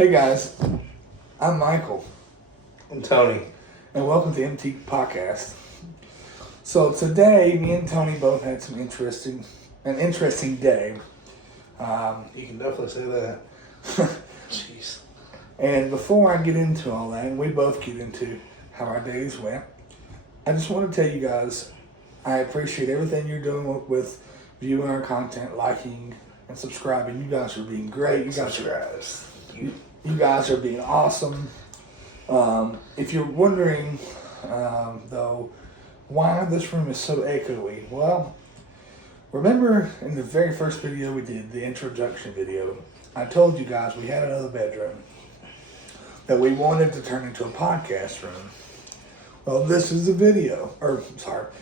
Hey guys, I'm Michael, I'm Tony. and welcome to MT Podcast. So today, me and Tony both had an interesting day. You can definitely say that. Jeez. And before I get into all that, and we both get into how our days went, I just want to tell you guys, I appreciate everything you're doing with viewing our content, liking, and subscribing. You guys are being great. You guys are being awesome. If you're wondering, though, why this room is so echoey, well, remember in the very first video we did, the introduction video, I told you guys we had another bedroom that we wanted to turn into a podcast room. Well, this is the video, or sorry,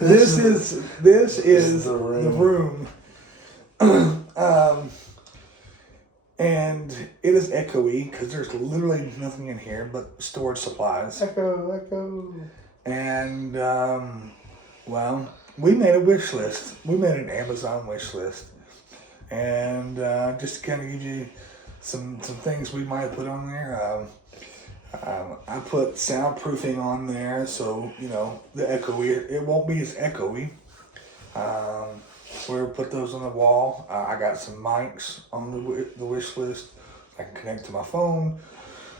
this is the room. And it is echoey because there's literally nothing in here but storage supplies. Echo. And, well, we made a wish list. We made an Amazon wish list. And just to kind of give you some things we might put on there. I put soundproofing on there so, you know, the echoey, it won't be as echoey. We'll put those on the wall. I got some mics on the wish list. I can connect to my phone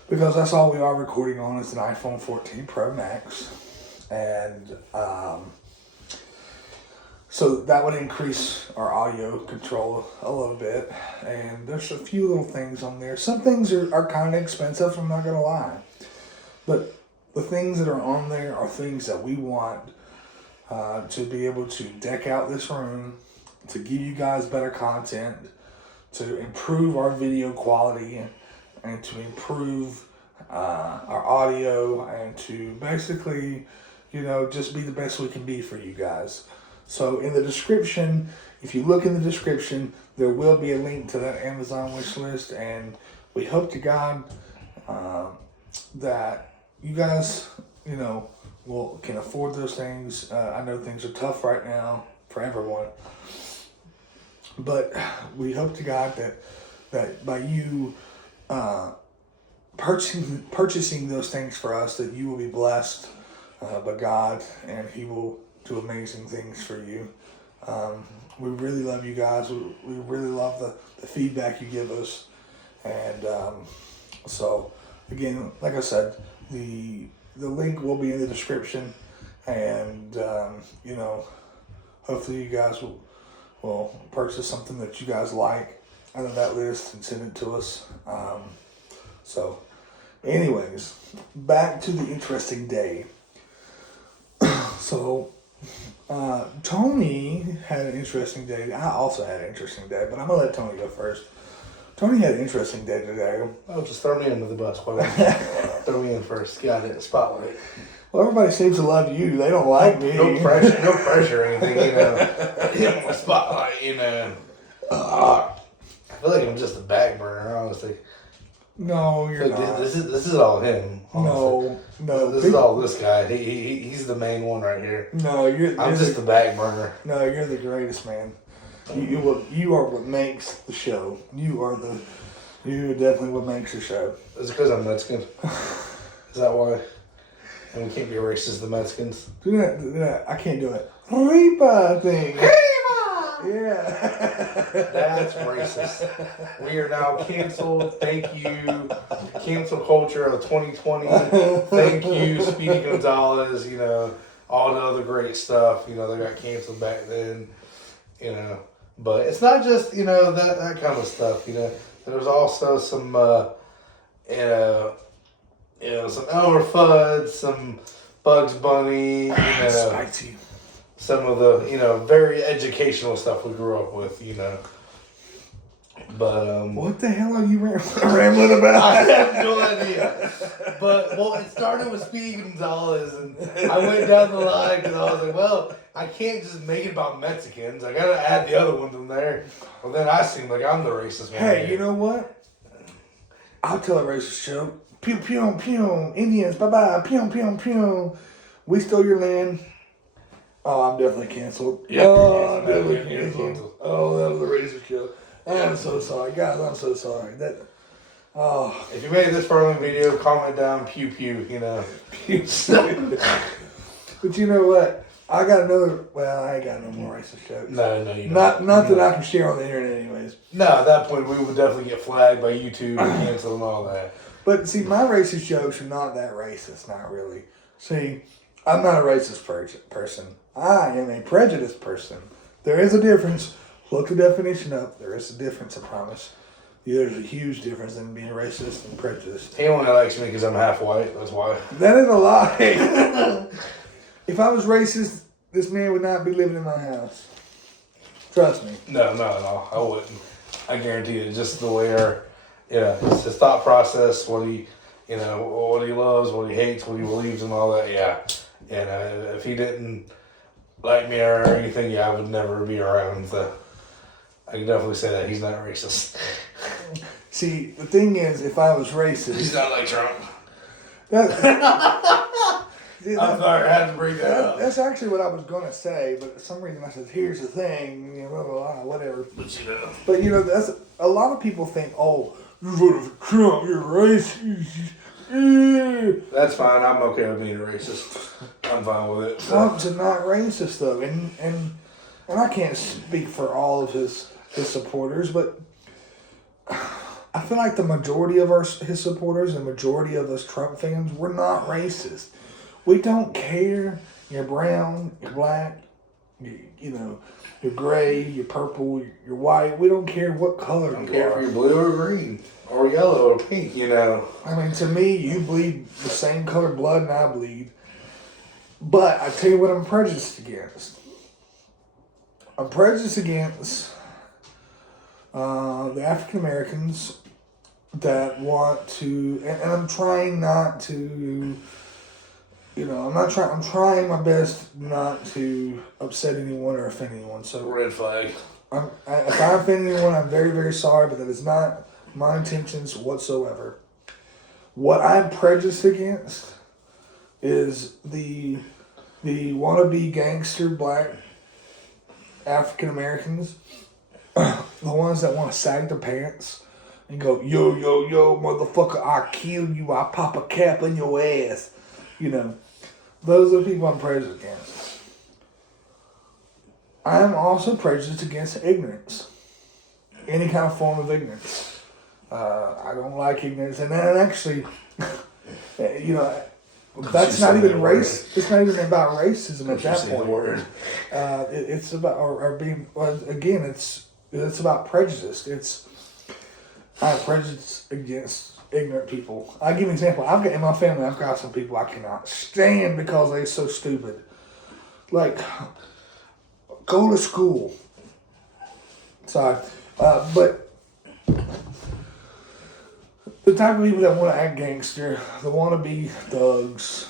because that's all we are recording on is an iPhone 14 Pro Max. And so that would increase our audio control a little bit. And there's a few little things on there. Some things are kind of expensive, I'm not going to lie. But the things that are on there are things that we want to be able to deck out this room, to give you guys better content, to improve our video quality, and to improve our audio, and to basically, you know, just be the best we can be for you guys. So in the description, if you look in the description, there will be a link to that Amazon wish list, and we hope to God that you guys, you know, can afford those things. I know things are tough right now for everyone, but we hope to God that by you purchasing those things for us, that you will be blessed by God, and He will do amazing things for you. We really love you guys. We really love the feedback you give us, and so again, like I said, the link will be in the description, and you know, hopefully you guys will purchase something that you guys like out of that list and send it to us. So anyways, back to the interesting day. So Tony had an interesting day. I also had an interesting day, but I'm gonna let Tony go first. Tony had an interesting day today. Oh, just throw me under the bus. Throw me in first. Got it. Spotlight. Well, everybody seems to love you. They don't like me. No pressure or anything, you know. Spotlight, you know. I feel like I'm just a back burner, honestly. No, you're not. This is all him. Honestly. No. This is all this guy. He's the main one right here. No, I'm just the back burner. No, you're the greatest, man. You are what makes the show. You are definitely what makes the show. Is it because I'm Mexican? Is that why? And we can't be racist to Mexicans? Do that. I can't do it. Ripa thing. Yeah. That's racist. We are now canceled. Thank you. Cancel culture of 2020. Thank you, Speedy Gonzalez. You know, all the other great stuff. You know, they got canceled back then. You know, but it's not just, you know, that kind of stuff. You know, there's also some, some Elmer Fudd, some Bugs Bunny. You know, Spicy. some of the, you know, very educational stuff we grew up with, you know. But, what the hell are you rambling about? I have no idea. But, well, it started with Speedy Gonzalez, and I went down the line because I was like, well, I can't just make it about Mexicans. I got to add the other ones in there. Well, then I seem like I'm the racist one. Hey, you know what? I'll tell a racist joke. Pew, pew, pew. Indians, bye-bye. Pew, pew, pew. We stole your land. Oh, I'm definitely canceled. Yep. Oh, I'm definitely canceled. Oh, that was a racist joke. I'm so sorry. Guys, I'm so sorry. Oh, If you made this far in the video, comment down pew pew. You know. but you know what? I got another. Well, I ain't got no more racist jokes. No, you Not that I can share on the internet, anyways. No, at that point we would definitely get flagged by YouTube and cancel and all that. But see, my racist jokes are not that racist. Not really. See, I'm not a racist person. I am a prejudiced person. There is a difference. Look the definition up. There is a difference, I promise. There's a huge difference in being racist and prejudiced. He only likes me because I'm half white. That's why. That is a lie. If I was racist, this man would not be living in my house. Trust me. No, not at all. I wouldn't. I guarantee it. Just the way it's his thought process, what he loves, what he hates, what he believes, and all that. Yeah. And if he didn't like me or anything, I would never be around. So I can definitely say that he's not racist. See, the thing is, if I was racist, He's not like Trump. I'm sorry, I had to bring that up. That's actually what I was gonna say, but for some reason I said, "Here's the thing," blah blah blah, whatever. But that's a lot of people think, "Oh, you voted for Trump, you're racist." That's fine. I'm okay with being a racist. I'm fine with it. Trump's not racist though, and I can't speak for all of his supporters, but I feel like the majority of his supporters, the majority of us Trump fans, we're not racist. We don't care. You're brown, you're black, you're gray, you're purple, you're white. We don't care what color I don't you care are. if you're blue or green or yellow or pink, I mean, to me, you bleed the same color blood and I bleed. But I tell you what I'm prejudiced against. I'm prejudiced against the African Americans that want to, and I'm trying not to, I'm trying my best not to upset anyone or offend anyone. So Red flag. if I offend anyone, I'm very, very sorry, but that is not my intentions whatsoever. What I'm prejudiced against is the wannabe gangster black African Americans, the ones that want to sag their pants and go, yo, yo, yo, motherfucker, I kill you, I pop a cap in your ass. Those are the people I'm prejudiced against. I'm also prejudiced against ignorance. Any kind of form of ignorance. I don't like ignorance. And then actually, that's not even race. It's not even about racism at that point. It's about or being again. It's about prejudice. I'm prejudiced against ignorant people. I'll give you an example. In my family, I've got some people I cannot stand because they're so stupid. Like, go to school. Sorry, but the type of people that want to act gangster, they want to be thugs.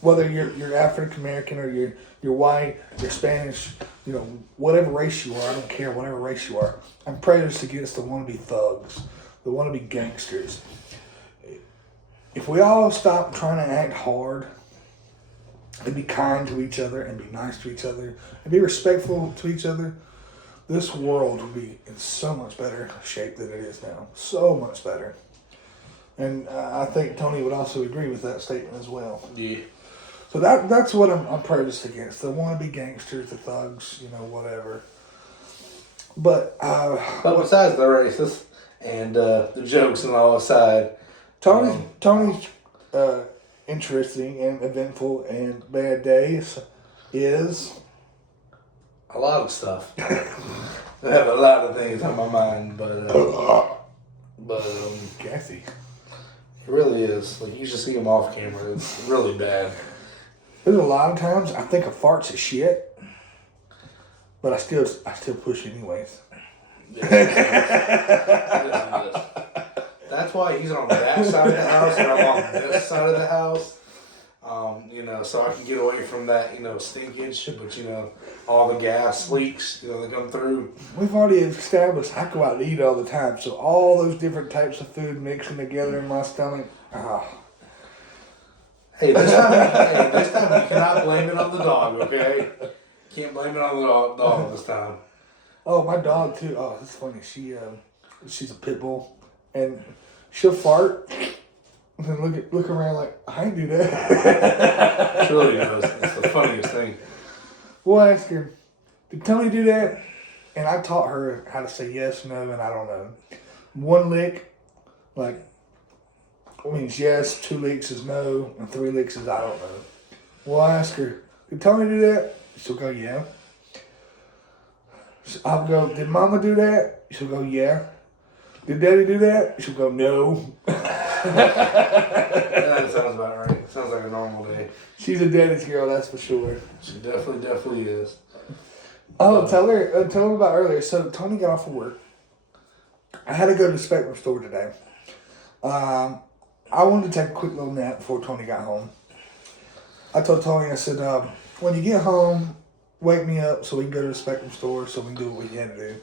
Whether you're African American or you're white, you're Spanish, whatever race you are, I don't care. Whatever race you are, I'm prejudiced against the want to be thugs, the want to be gangsters. If we all stop trying to act hard and be kind to each other and be nice to each other and be respectful to each other, this world will be in so much better shape than it is now. So much better. And I think Tony would also agree with that statement as well. Yeah. So that's what I'm prejudiced against. The wannabe gangsters, the thugs, whatever. But besides the racist and the jokes and all aside, Tony's interesting and eventful and bad days is a lot of stuff. I have a lot of things on my mind, but Kathy. It really is. Like, you should see him off camera. It's really bad. There's a lot of times I think a fart's a shit, but I still push anyways. That's why he's on that side of the house and I'm on this side of the house. So I can get away from that, stinkage, but all the gas leaks, that come through. We've already established I go out to eat all the time, so all those different types of food mixing together in my stomach. Hey, this time you cannot blame it on the dog, okay? Can't blame it on the dog this time. Oh, my dog too. Oh, that's funny. She's a pit bull, and she'll fart and then look around like, I ain't do that. She really does. It's the funniest thing. We'll ask her, did Tony do that? And I taught her how to say yes, no, and I don't know. One lick, like, means yes, 2 licks is no, and 3 licks is I don't know. We'll ask her, did Tony do that? She'll go, yeah. I'll go, did Mama do that? She'll go, yeah. Did Daddy do that? She'll go, no. That sounds about right. Sounds like a normal day. She's a daddy's girl, that's for sure. She definitely is. Oh, tell her about earlier. So Tony got off of work. I had to go to the Spectrum store today. I wanted to take a quick little nap before Tony got home. I told Tony, I said, when you get home, wake me up so we can go to the Spectrum store so we can do what we had to do.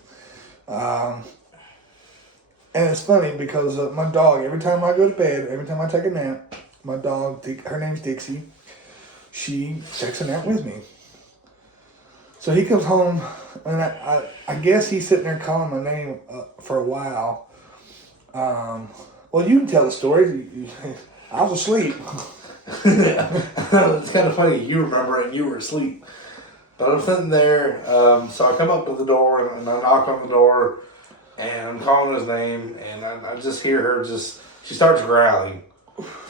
And it's funny because my dog, every time I go to bed, every time I take a nap, my dog, her name's Dixie, she takes a nap with me. So he comes home, and I guess he's sitting there calling my name for a while. Well, you can tell the story. I was asleep. It's kind of funny. You remember it and you were asleep. But I'm sitting there, so I come up to the door and I knock on the door and I'm calling his name and I just hear her she starts growling.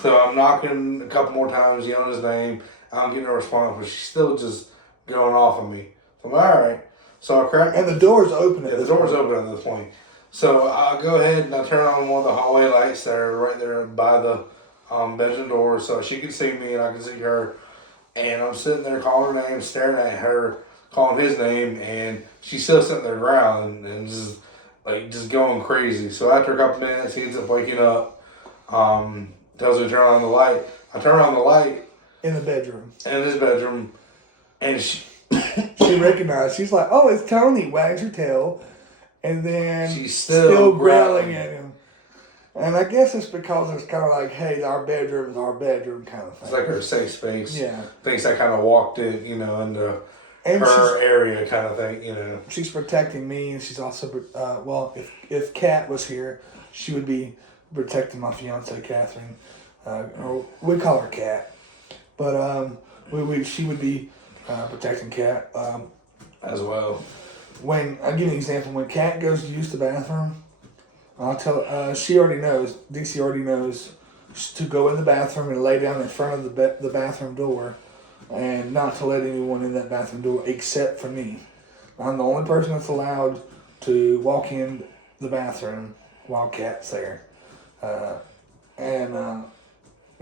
So I'm knocking a couple more times, yelling his name. I don't get no response, but she's still just going off on me. So I'm all right. So I crack. And the door's open. Yeah, the door's open at this point. So I go ahead and I turn on one of the hallway lights that are right there by the bedroom door so she can see me and I can see her. And I'm sitting there calling her name, staring at her, calling his name, and she's still sitting there growling and just going crazy. So after a couple minutes, he ends up waking up, tells me to turn on the light. I turn on the light. In the bedroom. In his bedroom. And she recognized, she's like, oh, it's Tony, wags her tail. And then she's still growling at him. And I guess it's because it's kind of like, hey, our bedroom is our bedroom kind of thing. It's like her safe space. Yeah. Thinks I kind of walked it, into her area kind of thing, She's protecting me, and she's also, if Kat was here, she would be protecting my fiance, Catherine. Or we call her Kat. But she would be protecting Kat. As well. When I give you an example, when Kat goes to use the bathroom, I'll tell she already knows. Dixie already knows to go in the bathroom and lay down in front of the bathroom door, and not to let anyone in that bathroom door except for me. I'm the only person that's allowed to walk in the bathroom while Kat's there,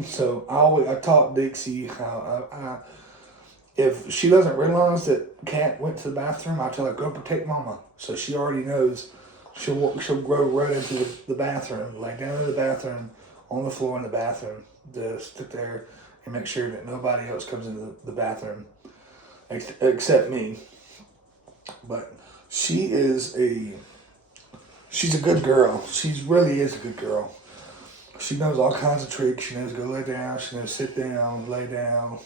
so I taught Dixie how if she doesn't realize that Kat went to the bathroom, I tell her, go protect Mama. So she already knows she'll go right into the bathroom, lay down in the bathroom, on the floor in the bathroom, just sit there and make sure that nobody else comes into the bathroom except me. But she's a good girl. She really is a good girl. She knows all kinds of tricks. She knows to go lay down. She knows sit down, lay down.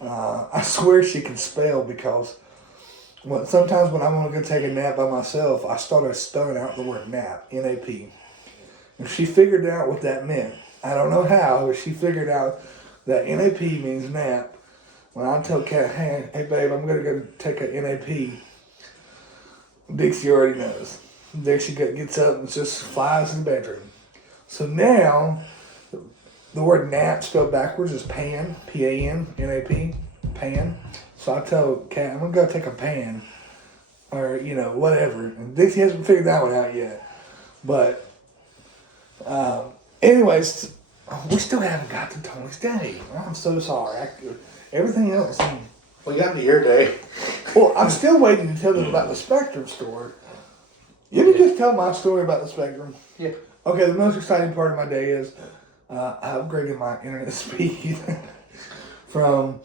I swear she can spell because sometimes when I want to go take a nap by myself, I started spelling out the word nap, N-A-P. And she figured out what that meant. I don't know how, but she figured out that N-A-P means nap. When I tell Kat, hey babe, I'm going to go take a N-A-P, Dixie already knows. Dixie gets up and just flies in the bedroom. So now, the word nap spelled backwards is pan, P-A-N, N-A-P, pan. So I tell Kat, I'm going to go take a pan, or, whatever. And Dixie hasn't figured that one out yet. But, anyways, we still haven't got to Tony's day. I'm so sorry. Everything else. We got to your day. Well, I'm still waiting to tell them about the Spectrum store. You can just tell my story about the Spectrum. Yeah. Okay, the most exciting part of my day is I upgraded my internet speed from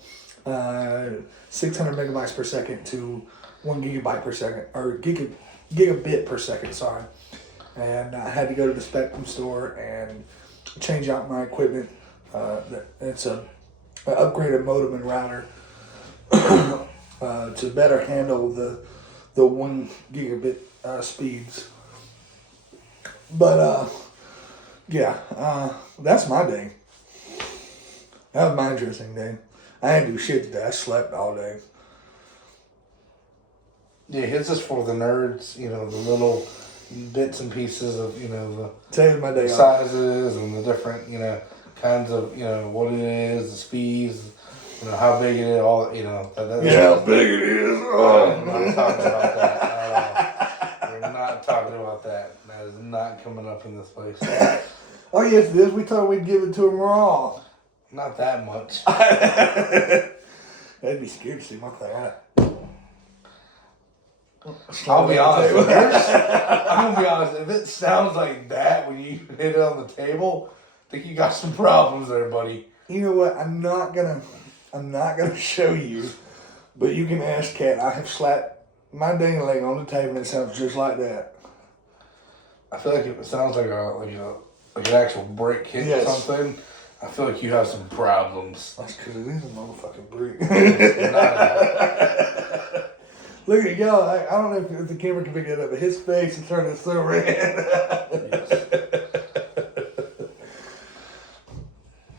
600 megabytes per second to 1 gigabyte per second, or gigabit per second, sorry. And I had to go to the Spectrum store and change out my equipment. It's an upgraded modem and router to better handle the 1 gigabit speeds. But Yeah, that's my day. That was my interesting day. I didn't do shit today. I slept all day. Yeah, his is for the nerds. You know, the little bits and pieces of Today was my the day off. sizes and the different kinds of what it is, the speeds, how big it is, all Yeah, how big it is. I'm not talking about that. We're not talking about that. That is not coming up in this place. Oh yes, it is. We thought we'd give it to him raw. Not that much. That'd be scared to see my thing. I'll be honest. I'm gonna be honest. If it sounds like that when you hit it on the table, I think you got some problems there, buddy. You know what? I'm not gonna show you, but you can ask Kat. I have slapped my ding leg on the table and it sounds just like that. I feel like if it sounds like an actual brick hit Yes. or something, I feel like you have some problems. That's because it is a motherfucking brick. It's not Look at y'all. I don't know if the camera can pick it up, but his face is turning so red.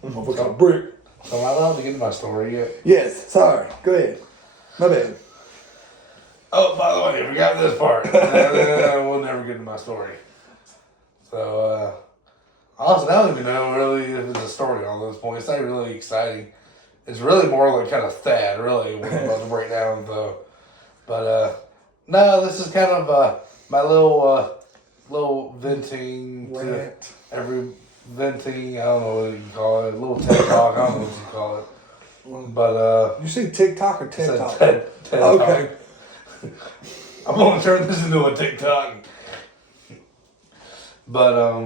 Motherfucking brick. So am I allowed to get into my story yet? Yes. Sorry. Go ahead. My bad. Oh, by the way, I forgot this part. We'll never get into my story. So, honestly, I don't even know really if it's a story on this point. It's not really exciting. It's really more like kind of sad, really, when I'm about to break down, though. But, no, this is kind of my little venting to Rant. venting, I don't know what you call it, a little TED Talk, I don't know what you call it. But, You say TikTok or TED Talk? TED Okay. Talk. I'm gonna turn this into a TikTok. But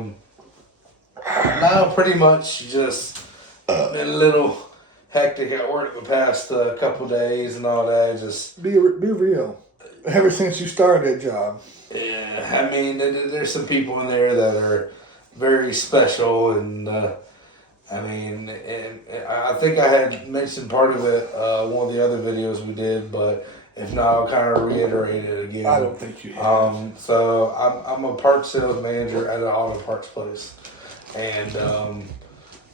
now pretty much just been a little hectic at work the past couple days and all that. Just Be real. Ever since you started that job. yeah, I mean there's some people in there that are very special, and I mean, and I think I had mentioned part of it one of the other videos we did, but if not, I'll kind of reiterate it again. I don't think you have. So I'm a parts sales manager at an auto parts place, and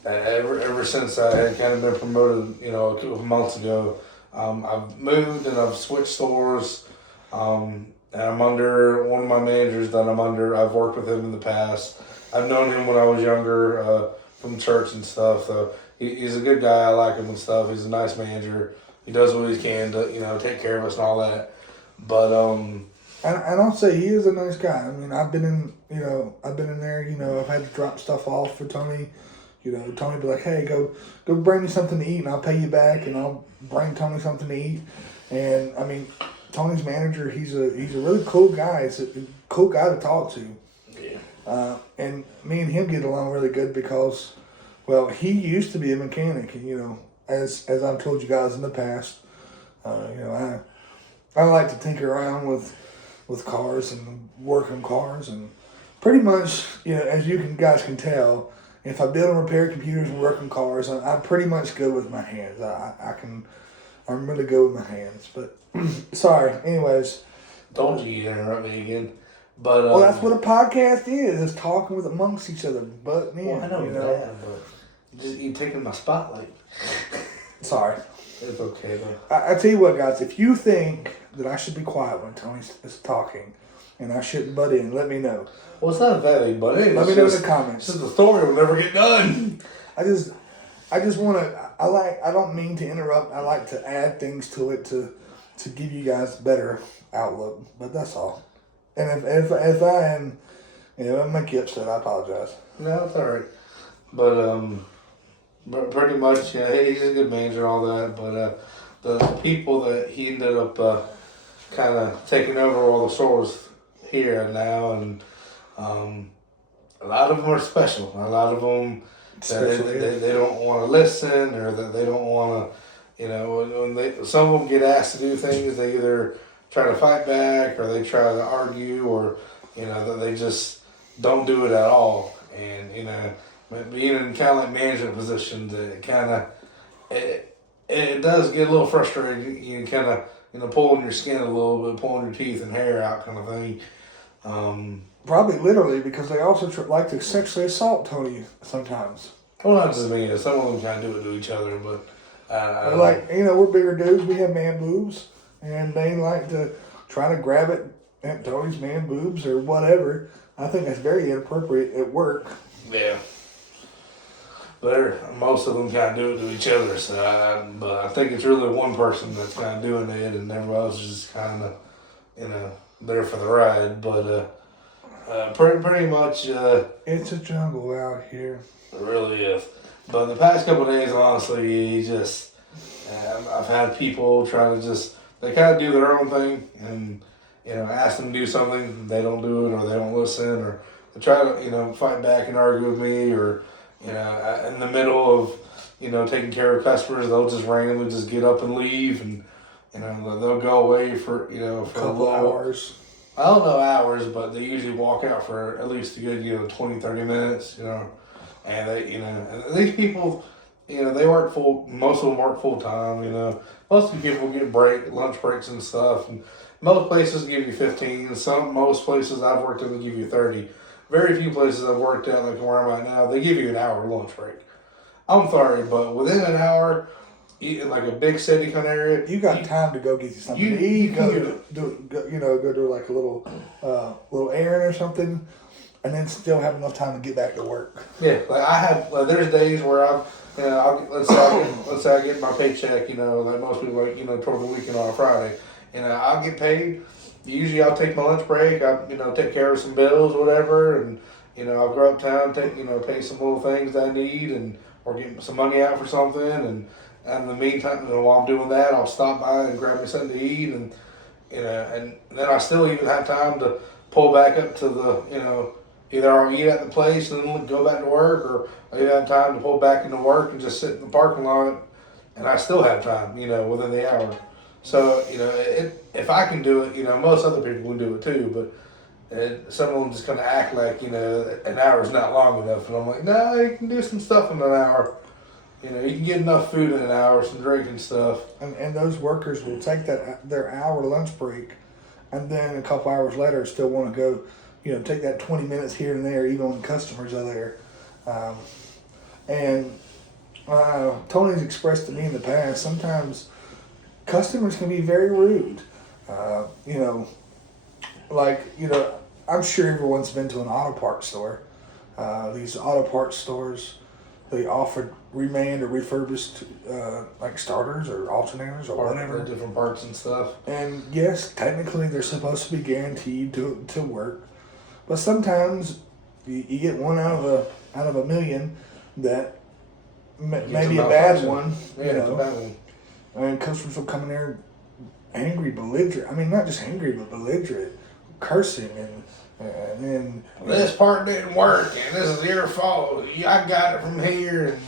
ever since I had kind of been promoted, a couple of months ago, I've moved and I've switched stores. And I'm under one of my managers that I'm under. I've worked with him in the past. I've known him when I was younger from church and stuff. So he's a good guy. I like him and stuff. He's a nice manager. He does what he can to take care of us and all that. But And I'll say he is a nice guy. I mean, I've been in there. I've had to drop stuff off for Tony. Tony be like, "Hey, go bring me something to eat, and I'll pay you back." And I'll bring Tony something to eat. And I mean, Tony's manager, he's a really cool guy. It's a cool guy to talk to. yeah, And me and him get along really good because, well, he used to be a mechanic, and as I've told you guys in the past, I like to tinker around with cars and work on cars, and pretty much, as you guys can tell, if I build and repair computers and work on cars, I'm pretty much good with my hands. I'm really good with my hands. But sorry. Anyways, told you you'd interrupt me again. But well, that's what a podcast is talking with amongst each other. But man, well, I know that, but you taking my spotlight. Sorry. It's okay though. I tell you what, guys. If you think that I should be quiet when Tony is talking, and I shouldn't butt in, let me know. Well, it's not that big, but Let me know in the comments. It's just the story will never get done. I just want to. I don't mean to interrupt. I like to add things to it to give you guys a better outlook. But that's all. And if I am, I make you upset, I apologize. No, it's alright. But pretty much, yeah, he's a good manager and all that. But the people that he ended up kind of taking over all the stores here and now, and a lot of them are special. A lot of them they don't want to listen, or that they don't want to, when some of them get asked to do things, they either try to fight back or they try to argue, or that they just don't do it at all. And being in kind of like management positions, it does get a little frustrating. You kind of pulling your skin a little bit, pulling your teeth and hair out, kind of thing. Probably literally, because they also like to sexually assault Tony sometimes. Well, not just me. Some of them kind of do it to each other, but They're like, we're bigger dudes. We have man boobs, and they like to try to grab it at Tony's man boobs or whatever. I think that's very inappropriate at work. yeah. Most of them kind of do it to each other, but I think it's really one person that's kind of doing it, and everybody else is just kind of, there for the ride. But pretty much, It's a jungle out here. it really is. But the past couple of days, honestly, I've had people try to they kind of do their own thing, and ask them to do something, they don't do it, or they don't listen, or they try to fight back and argue with me, or in the middle of taking care of customers, they'll just randomly just get up and leave, and they'll go away for for A couple hours. I don't know hours, but they usually walk out for at least a good 20, 30 minutes, and they and these people, they work most of them work full time, most of the people get lunch breaks and stuff, and most places give you 15, most places I've worked at will give you 30. Very few places I've worked at, like where I'm at now, they give you an hour lunch break. I'm sorry, but within an hour, in like a big city kind of area, You got time to go get you something to eat. Go do like a little errand or something, and then still have enough time to get back to work. Yeah, there's days where let's say I get my paycheck, like most people, toward the weekend on a Friday, I'll get paid. Usually I'll take my lunch break, take care of some bills or whatever, and, I'll go uptown, pay some little things that I need, or get some money out for something, and in the meantime, while I'm doing that, I'll stop by and grab me something to eat, and then I still even have time to pull back up to the, either I'll eat at the place and then go back to work, or I even have time to pull back into work and just sit in the parking lot, and I still have time, within the hour. So, if I can do it, most other people can do it too, but some of them just kind of act like, an hour is not long enough. And I'm like, no, you can do some stuff in an hour. You can get enough food in an hour, some drinking stuff. And those workers will take their hour lunch break, and then a couple hours later still want to go, take that 20 minutes here and there, even when customers are there. And Tony's expressed to me in the past, sometimes customers can be very rude. I'm sure everyone's been to an auto parts store. These auto parts stores, they offer remanned or refurbished like starters or alternators or whatever. Different parts and stuff. And yes, technically they're supposed to be guaranteed to work, but sometimes you get one out of a million that maybe a bad one. Yeah, it's a bad one. And customers will come in there angry, belligerent. I mean, not just angry, but belligerent, cursing, and then this part didn't work, and this is your fault. I got it from here, and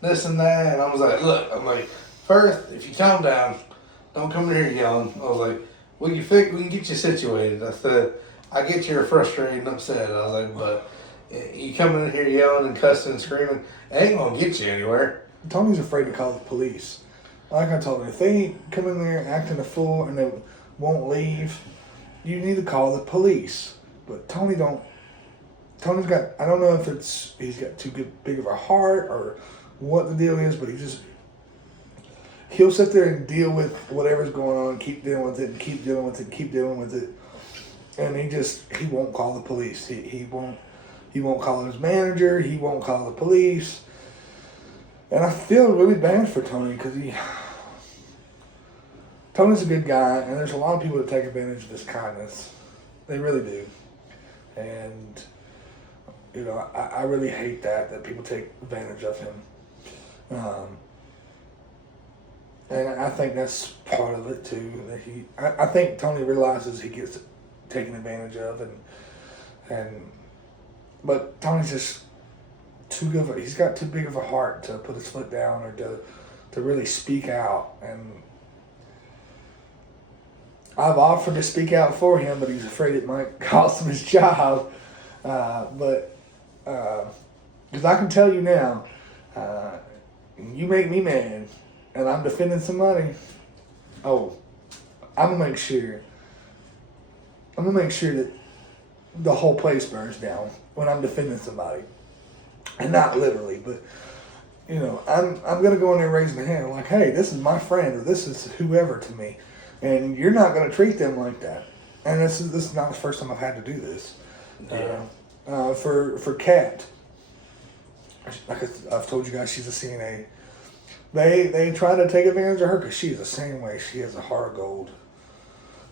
this and that. And I was like, first, if you calm down, don't come in here yelling. I was like, we can get you situated. I said, I get you're frustrated and upset. I was like, but you coming in here yelling and cussing and screaming, it ain't gonna get you anywhere. Tony's afraid to call the police. Like I told him, if they come in there acting a fool and they won't leave, you need to call the police. But Tony's got, I don't know if he's got too big of a heart or what the deal is, but he'll sit there and deal with whatever's going on, keep dealing with it, and keep dealing with it, keep dealing with it. And he won't call the police. He won't call his manager, he won't call the police. And I feel really bad for Tony because Tony's a good guy, and there's a lot of people that take advantage of his kindness. They really do. And, I really hate that people take advantage of him. And I think that's part of it too. That I think Tony realizes he gets taken advantage of, but Tony's just he's got too big of a heart to put his foot down or to really speak out. And I've offered to speak out for him, but he's afraid it might cost him his job. Because I can tell you now, you make me mad, and I'm defending somebody. Oh, I'm gonna make sure that the whole place burns down when I'm defending somebody, and not literally, but I'm gonna go in there raising the hand like, hey, this is my friend or this is whoever to me, and you're not gonna treat them like that. And this is not the first time I've had to do this. Yeah. For Kat, like I've told you guys, she's a CNA. They try to take advantage of her because she's the same way. She has a heart of gold,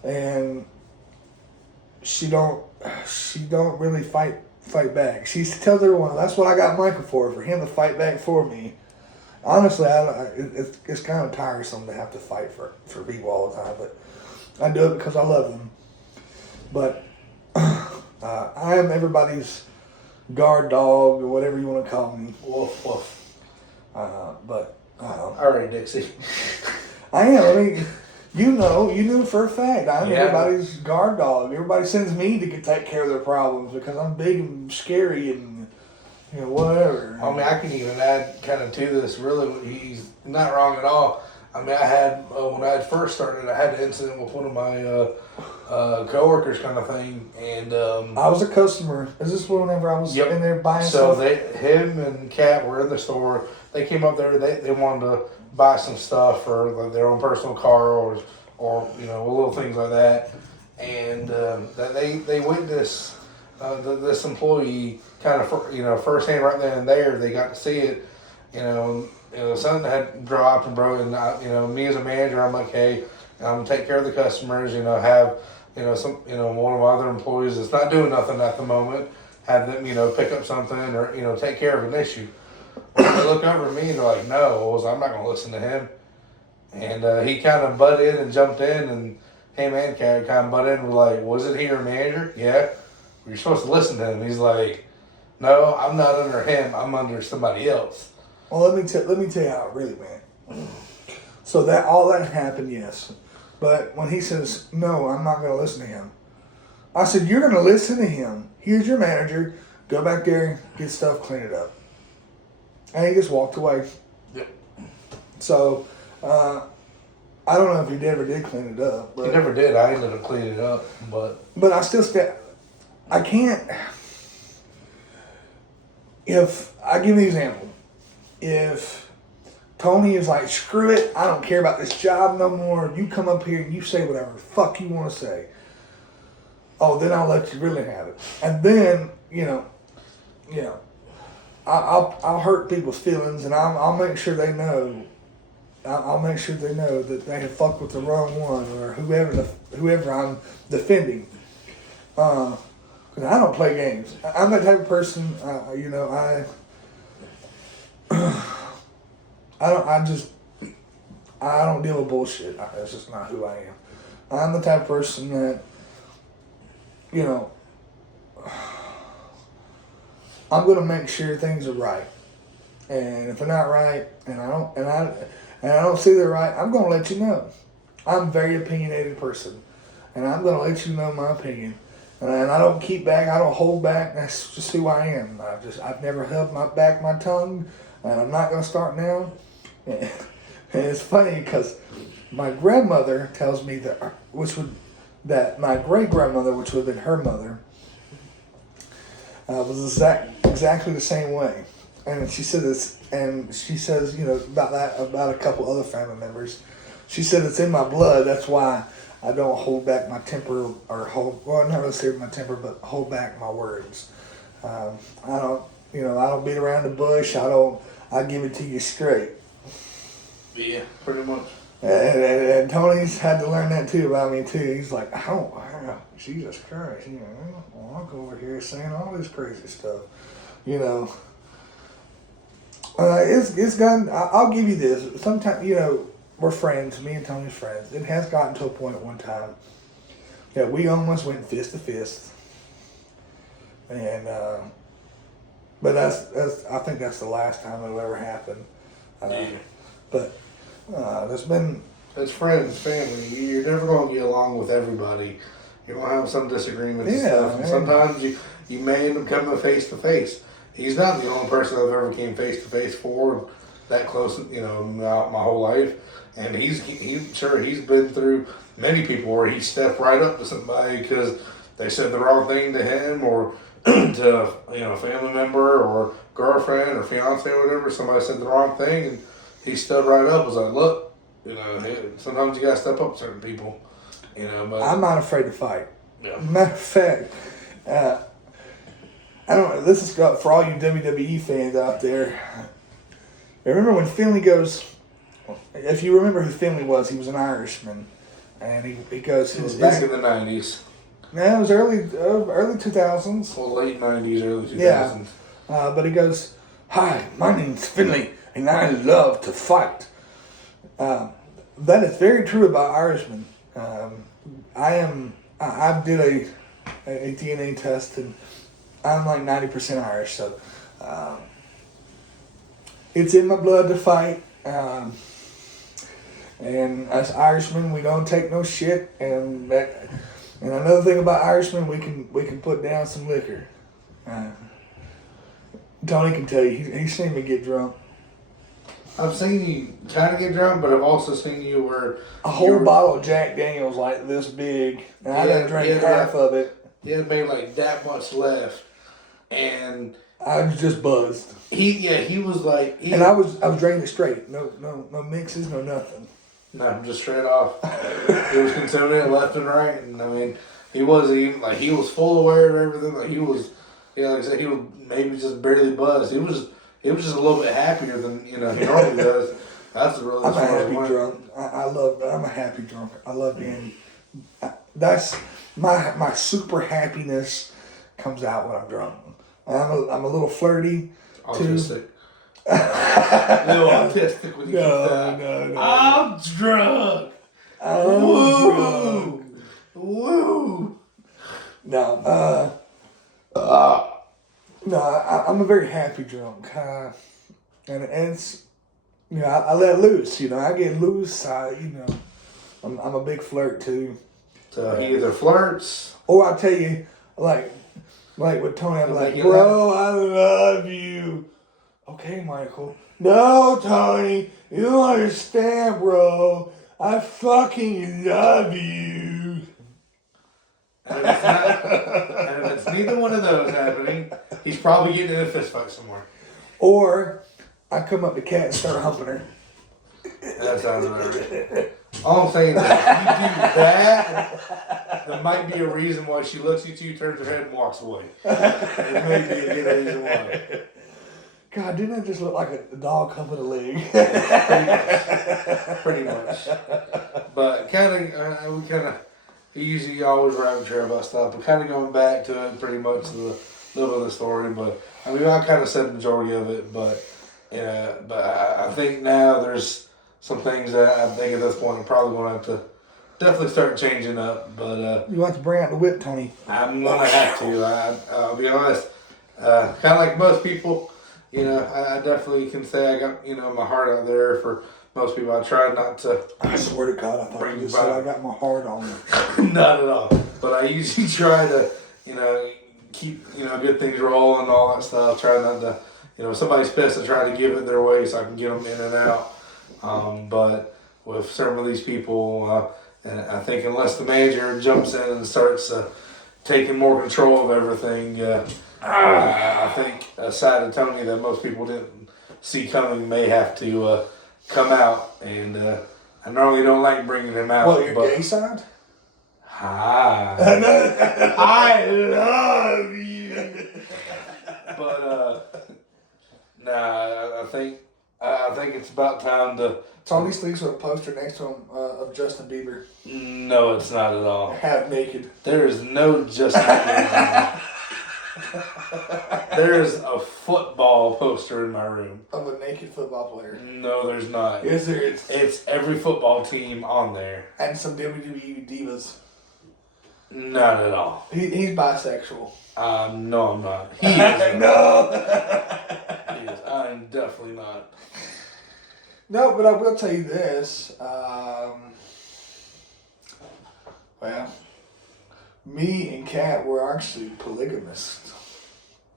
and she don't really fight back. She tells everyone that's what I got Michael for him to fight back for me. Honestly, it's kind of tiresome to have to fight for people all the time, but I do it because I love them. But I am everybody's guard dog or whatever you want to call me. Woof woof. But All right, Dixie. I am. I mean, you knew for a fact I'm Yeah. everybody's guard dog. Everybody sends me to take care of their problems because I'm big and scary and whatever. I mean, I can even add kind of to this. Really, he's not wrong at all. I mean, I had when I had first started, I had an incident with one of my coworkers, kind of thing, and I was a customer. Is this whenever I was Yep. in there buying so stuff? him and Kat were in the store. They came up there. They wanted to buy some stuff for like their own personal car or little things like that. And that they witnessed this employee kind of firsthand right then and there. They got to see it. Something had dropped and broken. Me as a manager, I'm like, hey, I'm gonna take care of the customers. Have one of my other employees that's not doing nothing at the moment, have them pick up something or take care of an issue. They look over at me and they're like, no, I'm not gonna listen to him. And he kind of butted in and jumped in, and him and Kat kind of butted in and were like, was it he your manager? Yeah. You're supposed to listen to him. He's like, no, I'm not under him. I'm under somebody else. Well, let me tell you how it really went. So that all that happened, yes. But when he says, no, I'm not going to listen to him. I said, you're going to listen to him. Here's your manager. Go back there, get stuff, clean it up. And he just walked away. Yep. So, I don't know if he ever did clean it up. But, He never did. I ended up cleaning it up, but I still I can't. If I give you an example, if Tony is like, screw it, I don't care about this job no more. You come up here and you say whatever the fuck you want to say. Oh, then I'll let you really have it. And then, I'll hurt people's feelings, and I'll make sure they know. I'll make sure they know that they have fucked with the wrong one or whoever I'm defending. Because I don't play games. I'm that type of person. I don't deal with bullshit. That's just not who I am. I'm the type of person that, I'm gonna make sure things are right. And if they're not right, and I don't see they're right, I'm gonna let you know. I'm a very opinionated person, and I'm gonna let you know my opinion. And I don't keep back. I don't hold back. That's just who I am. I've never held my tongue, and I'm not gonna start now. And it's funny because my grandmother tells me that my great grandmother, which would have been her mother, was exactly the same way. And she said this, and she says, about a couple other family members. She said it's in my blood. That's why I don't hold back my temper not really say my temper, but hold back my words. I don't beat around the bush. I give it to you straight. yeah, pretty much. And Tony's had to learn that too about me too. He's like, Jesus Christ, I'll go over here saying all this crazy stuff, It's gotten. I'll give you this. Sometimes, we're friends. Me and Tony's friends. It has gotten to a point at one time that we almost went fist to fist, and but that's. I think that's the last time it'll ever happen. But there's been. As friends, family, you're never going to get along with everybody. You're going to have some disagreements and stuff. And sometimes you may end up coming face to face. He's not the only person I've ever came face to face for that close, my whole life. And he's been through many people where he stepped right up to somebody because, they said the wrong thing to him or to a family member or girlfriend or fiance or whatever. Somebody said the wrong thing, and he stood right up. Was like, look, hey, sometimes you gotta step up to certain people. But I'm not afraid to fight. yeah. Matter of fact, I don't know. This is for all you WWE fans out there. Remember when Finley goes? If you remember who Finley was, he was an Irishman, and he goes. It was back in the 90s. No, it was early 2000s. Well, late 90s, early 2000s. Yeah. But he goes, "Hi, my name's Finley, and I love to fight." That is very true about Irishmen. I did a DNA test, and I'm like 90% Irish, so it's in my blood to fight. And as Irishmen, we don't take no shit. And another thing about Irishmen, we can put down some liquor. Tony can tell you, he's seen me get drunk. I've seen you kind of get drunk, but I've also seen you where A whole bottle of Jack Daniels like this big, and I done drank half of it. He had made like that much left, and I was just buzzed. He was like, And I was drinking it straight. No mixes, no nothing. No, just straight off. He was consuming it left and right, and I mean, he wasn't even like he was full aware of everything. Like he was, like I said, he was maybe just barely buzzed. He was just a little bit happier than he normally does. That's really. I'm a happy drunk. I'm a happy drunk. I love being. That's my super happiness comes out when I'm drunk. I'm a little flirty. Autistic. A little autistic when you keep that. No. I'm drunk. Woo! Woo! No. No, I'm a very happy drunk. And it's, I let loose. I get loose. I'm a big flirt too. So he either flirts. Or I'll tell you, like with Tony, I'm like, bro, I love you. Okay, Michael. No, Tony, you don't understand, bro. I fucking love you. And if it's neither one of those happening, he's probably getting in a fist fight somewhere. Or I come up to Kat and start humping her. That sounds about right. All I'm saying is if you do that, there might be a reason why she looks at you, turns her head, and walks away. It may be a good reason why. God, didn't that just look like a dog humping a leg? Pretty much. But we usually always rabbit trail about stuff, but kind of going back to it, pretty much the little bit of the story. But I mean, I kind of said the majority of it, but I think now there's some things that I think at this point I'm probably going to have to definitely start changing up. But You have to bring out the whip, Tony. I'm going to have to. I'll be honest. Kind of like most people, I definitely can say I got my heart out there for most people. I try not to. I swear to God, I thought you just said I got my heart on you. Not at all. But I usually try to, keep, good things rolling and all that stuff. Try not to, if somebody's pissed, I try to give it their way so I can get them in and out. But with some of these people, and I think unless the manager jumps in and starts taking more control of everything, I think a side of Tony that most people didn't see coming may have to come out. And I normally don't like bringing him out. What, your gay side? Hi. I love you. But I think it's about time to. Tony sleeps with a poster next to him of Justin Bieber, No, it's not at all. half naked. There is no Justin Bieber. There is a football poster in my room. Of a naked football player. No, there's not. Yes, there is. It's every football team on there. And some WWE divas. Not at all. He's bisexual. No, I'm not. He is. No. He is. I'm definitely not. No, but I will tell you this. Well, me and Kat were actually polygamists.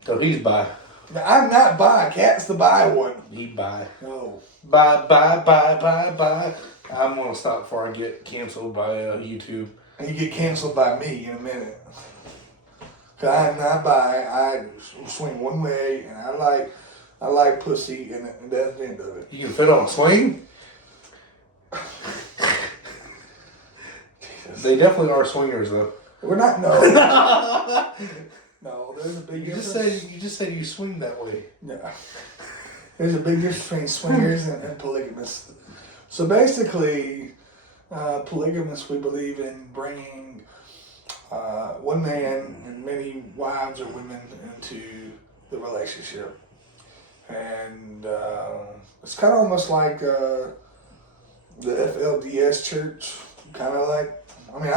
So he's bi. Now, I'm not bi. Kat's the bi one. He bi. No. Bye. I'm gonna stop before I get canceled by YouTube. And you get canceled by me in a minute. 'Cause I'm not bi. I swing one way, and I like pussy, and that's the end of it. You can fit on a swing? They definitely are swingers, though. We're not, no. No, there's a big difference. You just said you swing that way. No. There's a big difference between swingers and polygamists. So basically, polygamists, we believe in bringing one man and many wives or women into the relationship. And it's kind of almost like the FLDS church, kind of like. I mean,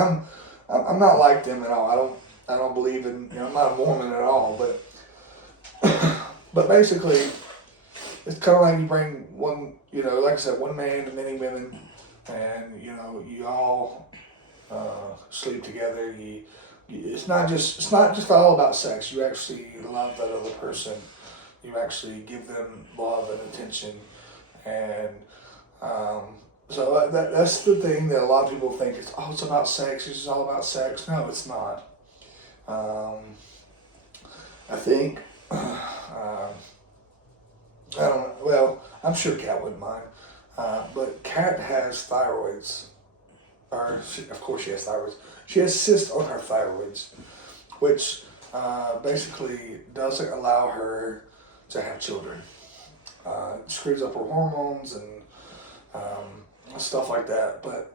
I'm not like them at all. I don't believe in. I'm not a Mormon at all. But basically, it's kind of like you bring one. Like I said, one man and many women, and you all sleep together. It's not just all about sex. You actually love that other person. You actually give them love and attention, and so that's the thing that a lot of people think is, it's about sex. It's just all about sex. No, it's not. I think I don't know. Well, I'm sure Kat wouldn't mind, but Kat has thyroids, of course she has thyroids. She has cysts on her thyroids, which basically doesn't allow her to have children. It screws up her hormones and stuff like that. But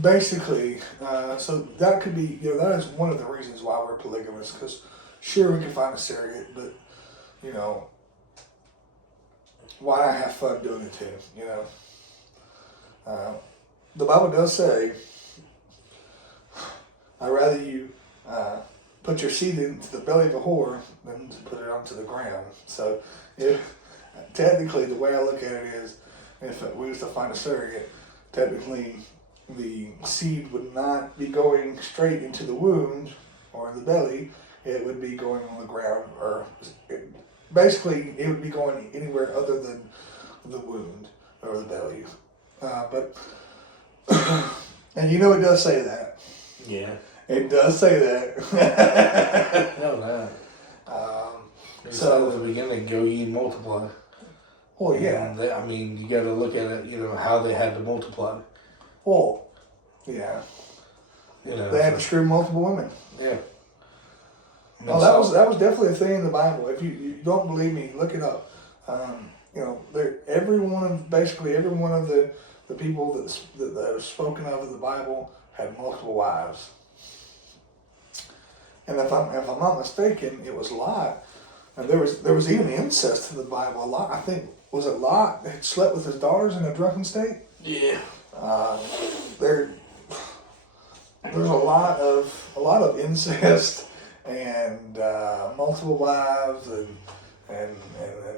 basically, so that could be, that is one of the reasons why we're polygamous. Because sure, we can find a surrogate, but why not have fun doing it too? The Bible does say, I'd rather you put your seed into the belly of a whore than to put it onto the ground. So, technically, the way I look at it is, if we was to find a surrogate, technically the seed would not be going straight into the wound or the belly. It would be going on the ground, or basically it would be going anywhere other than the wound or the belly. But and it does say that. Yeah. It does say that. No, no. So at the beginning, go ye and multiply. Well, yeah. And you got to look at it. How they had to multiply. Well, yeah. They had to screw multiple women. Yeah. Oh, that was definitely a thing in the Bible. If you don't believe me, look it up. Every one of the people that are spoken of in the Bible had multiple wives. And if I'm not mistaken, it was Lot. And there was even incest in the Bible. Lot, I think, was it Lot that had slept with his daughters in a drunken state? Yeah. There's a lot of incest and multiple wives and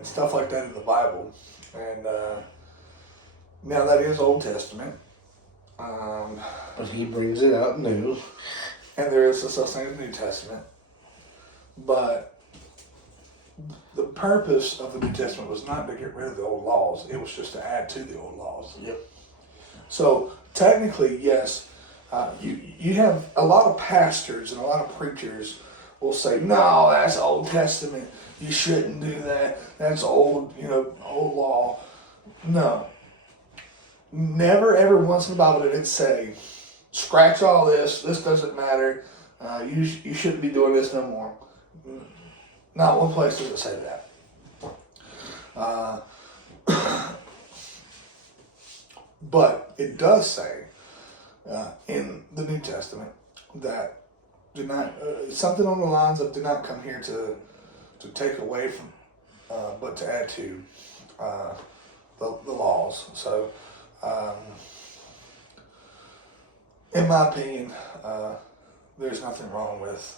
stuff like that in the Bible. And now that is Old Testament. But he brings it out new. And there is such thing as New Testament. But the purpose of the New Testament was not to get rid of the old laws. It was just to add to the old laws. Yep. So technically, yes, you have a lot of pastors and a lot of preachers will say, no, that's Old Testament. You shouldn't do that. That's old law. No. Never, ever once in the Bible did it say, scratch all this. This doesn't matter. You shouldn't be doing this no more. Not one place does it say that. But it does say in the New Testament that do not something on the lines of do not come here to take away from, but to add to the laws. So, in my opinion, there's nothing wrong with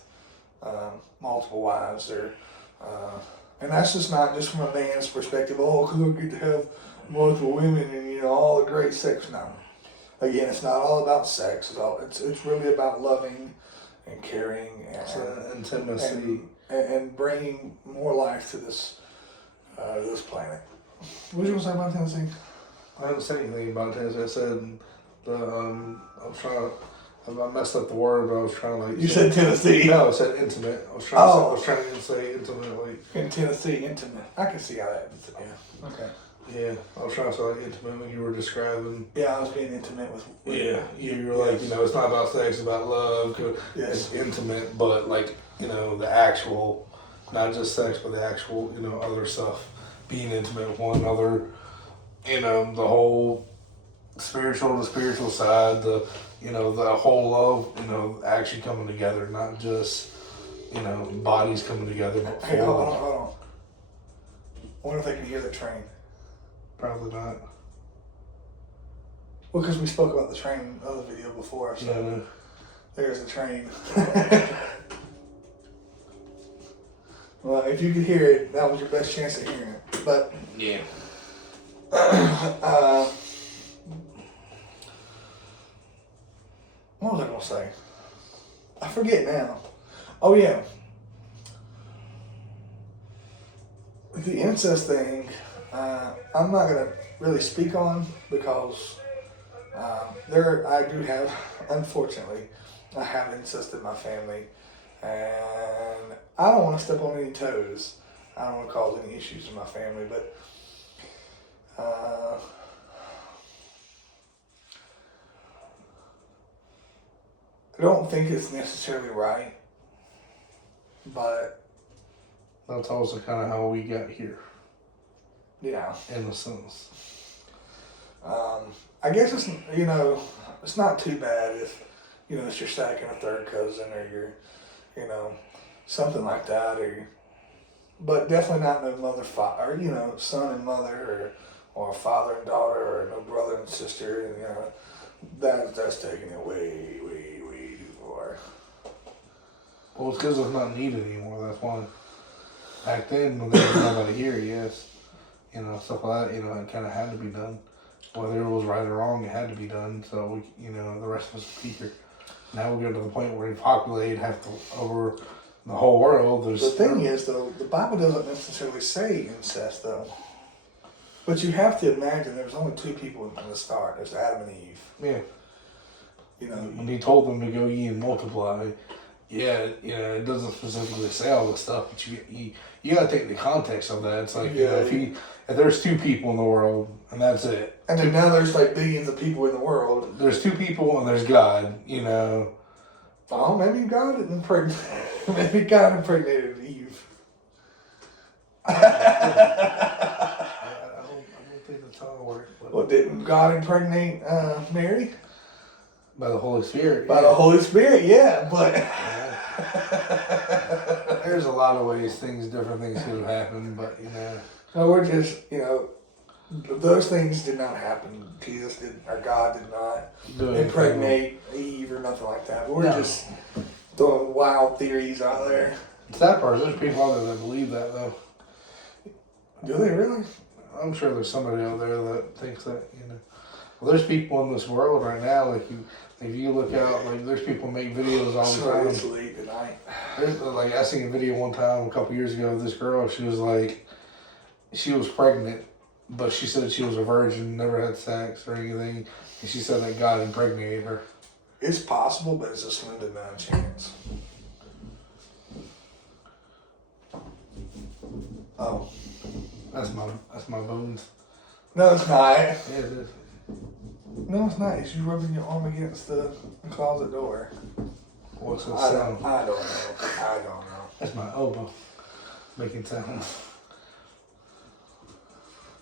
multiple wives, and that's just not just from a man's perspective. Oh, because I get to have multiple women and all the great sex. No, again, it's not all about sex. It's really about loving and caring and intimacy and bringing more life to this planet. What did you want to say about Tennessee? I didn't say anything about Tennessee. I said I was trying to I messed up the word, but I was trying to like. You said Tennessee. No, I said intimate. I was trying to say intimately. In Tennessee, intimate. I can see how that is. Yeah. Okay. Yeah, I was trying to say like intimate when you were describing. Yeah, I was being intimate with. Yeah, you were like, it's not about sex, it's about love. Yes. It's intimate, but like, the actual, not just sex, but the actual, other stuff. Being intimate with one another, the whole the spiritual side, the whole love, actually coming together, not just, bodies coming together. But Hey, hold on. I wonder if they can hear the train. Probably not. Well, because we spoke about the train in the other video before, so Yeah, no. there's a train. Well, if you could hear it, that was your best chance of hearing it. But Yeah. What was I gonna say? I forget now. Oh yeah. The incest thing, I'm not gonna really speak on because I do have, unfortunately, I have incest in my family, and I don't want to step on any toes. I don't want to cause any issues in my family, but I don't think it's necessarily right, but That's also kind of how we got here, yeah. in a sense. I guess it's not too bad if, it's your second or third cousin or your, something like that, but definitely not no mother, father, or, son and mother, or father and daughter, or no brother and sister, and, that's taking it way, way, way too far. Well, it's because it's not needed anymore. That's why. Back then, when there was nobody here, yes, stuff like that, it kind of had to be done. Whether it was right or wrong, it had to be done. So we, the rest of us would be here. Now we go to the point where we populate over the whole world. The thing is, though, the Bible doesn't necessarily say incest, though. But you have to imagine there was only two people in the start. There's Adam and Eve. Yeah. When he told them to go ye and multiply, it doesn't specifically say all this stuff, but you got to take the context of that. It's like, if there's two people in the world, and that's it. And then now there's like billions of people in the world. There's two people and there's God, Oh, maybe God impregnated. Maybe God impregnated Eve. I don't think that's how it works. Well, didn't God impregnate Mary? By the Holy Spirit. By the Holy Spirit, yeah, but there's a lot of ways different things could have happened, but no, we're just, those things did not happen. Jesus did, or God did not impregnate Eve or nothing like that. We're just throwing wild theories out there. It's that part. There's people out there that believe that, though. Do they really? I'm sure there's somebody out there that thinks that, Well, there's people in this world right now, if you look out, there's people make videos all the time. It's late tonight. I seen a video one time a couple years ago of this girl. She was pregnant, but she said she was a virgin, never had sex or anything, and she said that God impregnated her. It's possible, but it's a slim to none chance. Oh. That's my bones. No, it's not. Yeah, it is. No, it's not. It's you rubbing your arm against the closet door. What's that I sound? don't know. That's my elbow making sounds.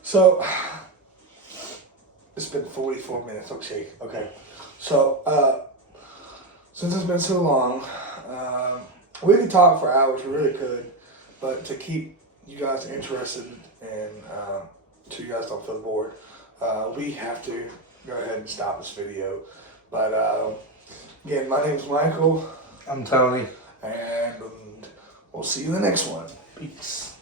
So, it's been 44 minutes. Okay. So, since it's been so long, we could talk for hours. We really could. But to keep you guys interested and so you guys don't feel bored, we have to go ahead and stop this video. But again, my name's Michael. I'm Tony. And we'll see you in the next one. Peace.